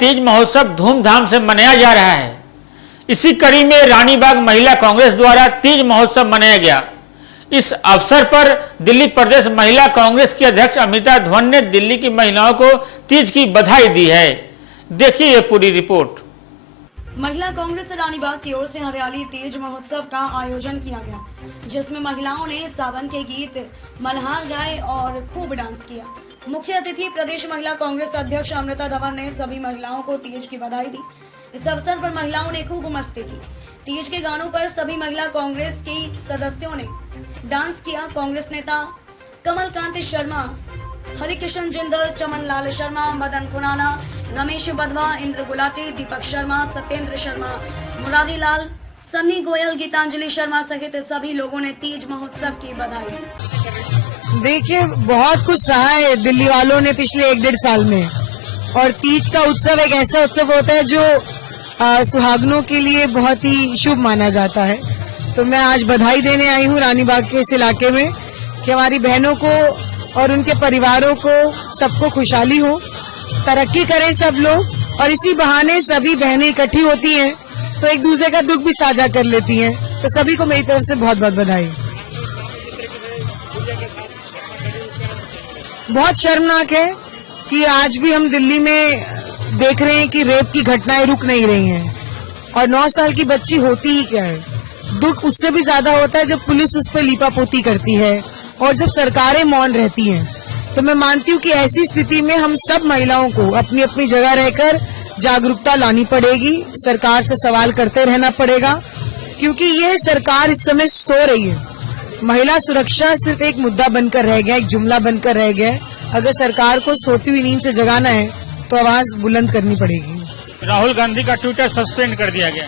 तीज महोत्सव धूमधाम से मनाया जा रहा है। इसी कड़ी में रानीबाग महिला कांग्रेस द्वारा तीज महोत्सव मनाया गया। इस अवसर पर दिल्ली प्रदेश महिला कांग्रेस की अध्यक्ष अमिता ध्वन ने दिल्ली की महिलाओं को तीज की बधाई दी है। देखिए ये पूरी रिपोर्ट। महिला कांग्रेस रानीबाग की ओर से हरियाली तीज महोत्सव का आयोजन किया गया, जिसमें महिलाओं ने सावन के गीत मल्हार गाए और खूब डांस किया। मुख्य अतिथि प्रदेश महिला कांग्रेस अध्यक्ष अमृता धवन ने सभी महिलाओं को तीज की बधाई दी। इस अवसर पर महिलाओं ने खूब मस्ती की। तीज के गानों पर सभी महिला कांग्रेस की सदस्यों ने डांस किया। कांग्रेस नेता कमल कांति शर्मा, हरिकिशन जिंदल, चमन लाल शर्मा, मदन खुराना, रमेश बधवा, इंद्र गुलाटी, दीपक शर्मा, सत्येंद्र शर्मा, मुरारी लाल, सन्नी गोयल, गीतांजलि शर्मा सहित सभी लोगों ने तीज महोत्सव की बधाई दी। देखिए, बहुत कुछ सहा है दिल्ली वालों ने पिछले 1-1.5 साल में, और तीज का उत्सव एक ऐसा उत्सव होता है जो सुहागनों के लिए बहुत ही शुभ माना जाता है। तो मैं आज बधाई देने आई हूँ रानीबाग के इस इलाके में कि हमारी बहनों को और उनके परिवारों को सबको खुशहाली हो, तरक्की करें सब लोग, और इसी बहाने सभी बहनें इकट्ठी होती हैं तो एक दूसरे का दुख भी साझा कर लेती हैं। तो सभी को मेरी तरफ से बहुत बहुत बधाई। बहुत शर्मनाक है कि आज भी हम दिल्ली में देख रहे हैं कि रेप की घटनाएं रुक नहीं रही हैं, और 9 साल की बच्ची होती ही क्या है। दुख उससे भी ज्यादा होता है जब पुलिस उस पर लीपापोती करती है और जब सरकारें मौन रहती हैं। तो मैं मानती हूँ कि ऐसी स्थिति में हम सब महिलाओं को अपनी अपनी जगह रहकर जागरूकता लानी पड़ेगी, सरकार से सवाल करते रहना पड़ेगा, क्योंकि ये सरकार इस समय सो रही है। महिला सुरक्षा सिर्फ एक मुद्दा बनकर रह गया, एक जुमला बनकर रह गया। अगर सरकार को सोती हुई नींद से जगाना है तो आवाज बुलंद करनी पड़ेगी। राहुल गांधी का ट्विटर सस्पेंड कर दिया गया।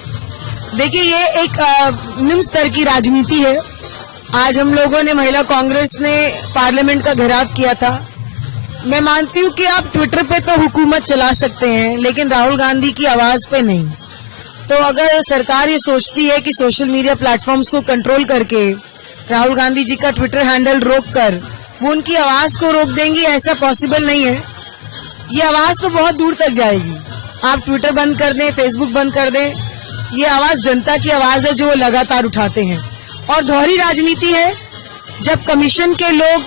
देखिए, ये एक निम्न स्तर की राजनीति है। आज हम लोगों ने, महिला कांग्रेस ने पार्लियामेंट का घेराव किया था। मैं मानती हूँ कि आप ट्विटर पे तो हुकूमत चला सकते हैं, लेकिन राहुल गांधी की आवाज पे नहीं। तो अगर सरकार ये सोचती है कि सोशल मीडिया प्लेटफॉर्म्स को कंट्रोल करके राहुल गांधी जी का ट्विटर हैंडल रोककर वो उनकी आवाज को रोक देंगी, ऐसा पॉसिबल नहीं है। ये आवाज तो बहुत दूर तक जाएगी। आप ट्विटर बंद कर दें, फेसबुक बंद कर दें, ये आवाज जनता की आवाज है जो वो लगातार उठाते हैं। और दोहरी राजनीति है, जब कमीशन के लोग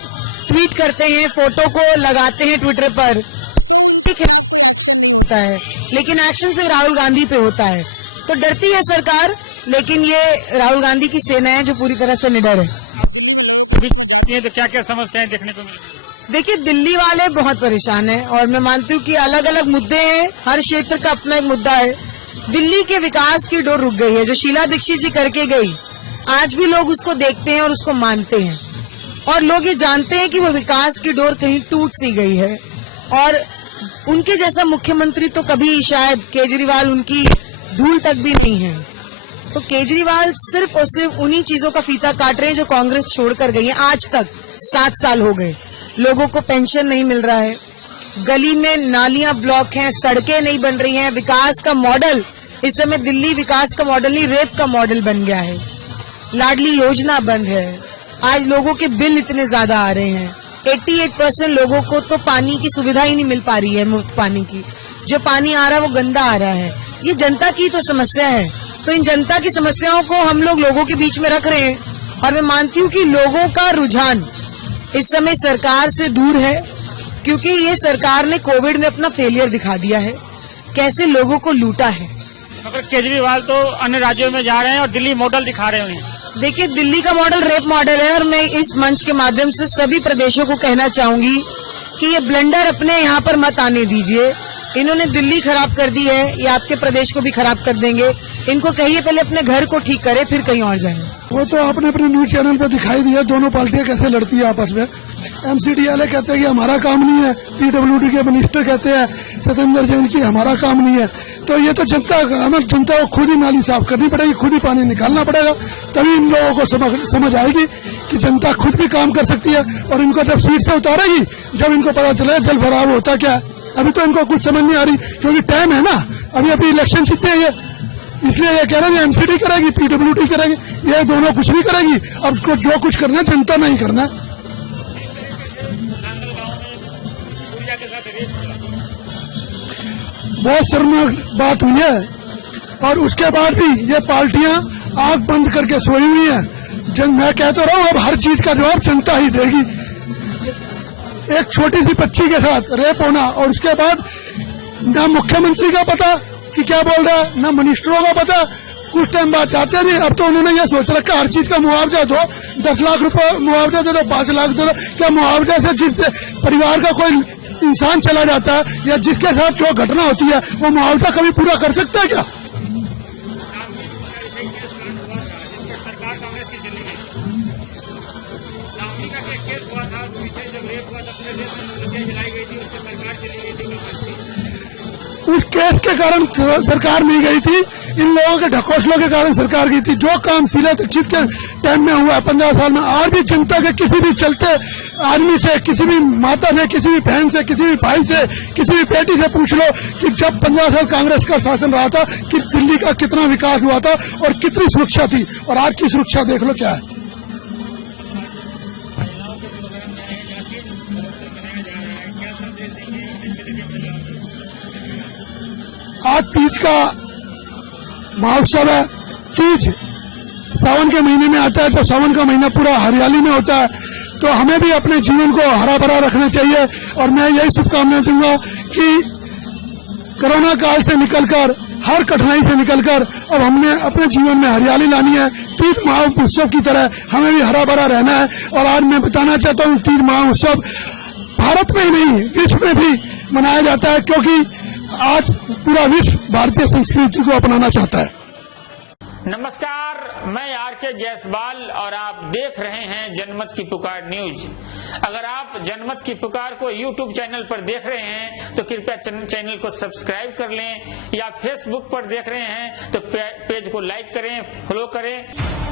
ट्वीट करते हैं, फोटो को लगाते हैं ट्विटर पर, ठीक होता है, लेकिन एक्शन सिर्फ राहुल गांधी पे होता है। तो डरती है सरकार, लेकिन ये राहुल गांधी की सेना है जो पूरी तरह से निडर है। तो क्या क्या समस्याएं देखने को मिली? देखिए, दिल्ली वाले बहुत परेशान हैं, और मैं मानती हूँ कि अलग अलग मुद्दे हैं, हर क्षेत्र का अपना एक मुद्दा है। दिल्ली के विकास की डोर रुक गई है, जो शीला दीक्षित जी करके गई, आज भी लोग उसको देखते हैं और उसको मानते हैं, और लोग ये जानते हैं कि वो विकास की डोर कहीं टूट सी गई है। और उनके जैसा मुख्यमंत्री तो कभी शायद केजरीवाल उनकी धूल तक भी नहीं है। तो केजरीवाल सिर्फ और सिर्फ उन्हीं चीजों का फीता काट रहे हैं जो कांग्रेस छोड़कर गई है। आज तक 7 साल हो गए, लोगों को पेंशन नहीं मिल रहा है, गली में नालियां ब्लॉक हैं, सड़कें नहीं बन रही हैं। विकास का मॉडल इस समय दिल्ली विकास का मॉडल नहीं, रेप का मॉडल बन गया है। लाडली योजना बंद है। आज लोगों के बिल इतने ज्यादा आ रहे हैं। 88% लोगों को तो पानी की सुविधा ही नहीं मिल पा रही है, मुफ्त पानी की। जो पानी आ रहा है वो गंदा आ रहा है। ये जनता की तो समस्या है। तो इन जनता की समस्याओं को हम लोगों के बीच में रख रहे हैं, और मैं मानती हूँ कि लोगों का रुझान इस समय सरकार से दूर है, क्योंकि ये सरकार ने कोविड में अपना फेलियर दिखा दिया है, कैसे लोगों को लूटा है। मगर केजरीवाल तो अन्य राज्यों में जा रहे हैं और दिल्ली मॉडल दिखा रहे हैं। देखिए, दिल्ली का मॉडल रेप मॉडल है, और मैं इस मंच के माध्यम से सभी प्रदेशों को कहना चाहूंगी कि ये ब्लंडर अपने यहाँ पर मत आने दीजिए। इन्होंने दिल्ली खराब कर दी है, ये आपके प्रदेश को भी खराब कर देंगे। इनको कहिए पहले अपने घर को ठीक करें, फिर कहीं और जाएं। वो तो आपने अपने न्यूज चैनल पर दिखाई दिया, दोनों पार्टियां कैसे लड़ती है आपस में। एमसीडी वाले कहते हैं कि हमारा काम नहीं है, पीडब्ल्यूडी के मिनिस्टर कहते हैं सत्येंद्र जैन की हमारा काम नहीं है। तो ये तो जनता को खुद ही नाली साफ करनी पड़ेगी, खुद ही पानी निकालना पड़ेगा, तभी इन लोगों को समझ आएगी कि जनता खुद भी काम कर सकती है। और इनको जब सीट से उतारेगी, जब इनको पता चलेगा जल भराव होता क्या है। अभी तो इनको कुछ समझ नहीं आ रही, क्योंकि टाइम है ना, अभी इलेक्शन जीते हैं, इसलिए ये कह रहे हैं एमसीडी करेगी, पीडब्ल्यूडी करेगी, ये दोनों कुछ भी करेगी। अब जो कुछ करना है जनता नहीं करना। बहुत शर्मनाक बात हुई है। और उसके बाद भी ये पार्टियां आंख बंद करके सोई हुई हैं। मैं कहता रहा हूं, अब हर चीज का जवाब जनता ही देगी। एक छोटी सी बच्ची के साथ रेप होना, और उसके बाद ना मुख्यमंत्री का पता कि क्या बोल रहा है, ना मिनिस्टरों का पता। कुछ टाइम बाद जाते नहीं, अब तो उन्होंने ये सोच रखा हर चीज का मुआवजा दो, 10 लाख रुपए मुआवजा दे दो, 5 लाख दे दो। क्या मुआवजा से जिस परिवार का कोई इंसान चला जाता है या जिसके साथ जो घटना होती है, वो मुआवजा कभी पूरा कर सकता है क्या? उस केस के कारण सरकार नहीं गई थी, इन लोगों के ढकोसलों के कारण सरकार गई थी। जो काम शीला दीक्षित के टाइम में हुआ है 15 साल में, आज भी जनता के किसी भी चलते आदमी से, किसी भी माता से, किसी भी बहन से, किसी भी भाई से, किसी भी बेटी से पूछ लो कि जब 15 साल कांग्रेस का शासन रहा था कि दिल्ली का कितना विकास हुआ था और कितनी सुरक्षा थी, और आज की सुरक्षा देख लो क्या है। आज तीज का महोत्सव है। तीज सावन के महीने में आता है, तो सावन का महीना पूरा हरियाली में होता है। तो हमें भी अपने जीवन को हरा भरा रखना चाहिए। और मैं यही शुभकामनाएं दूंगा कि कोरोना काल से निकलकर, हर कठिनाई से निकलकर अब हमने अपने जीवन में हरियाली लानी है। तीज महोत्सव की तरह हमें भी हरा भरा रहना है। और आज मैं बताना चाहता हूँ, तीज महोत्सव भारत में ही नहीं, विश्व में भी मनाया जाता है, क्योंकि आज पूरा विश्व भारतीय संस्कृति को अपनाना चाहता है। नमस्कार, मैं आर.के. जायसवाल और आप देख रहे हैं जनमत की पुकार न्यूज। अगर आप जनमत की पुकार को यूट्यूब चैनल पर देख रहे हैं तो कृपया चैनल को सब्सक्राइब कर लें, या फेसबुक पर देख रहे हैं तो पेज को लाइक करें, फॉलो करें।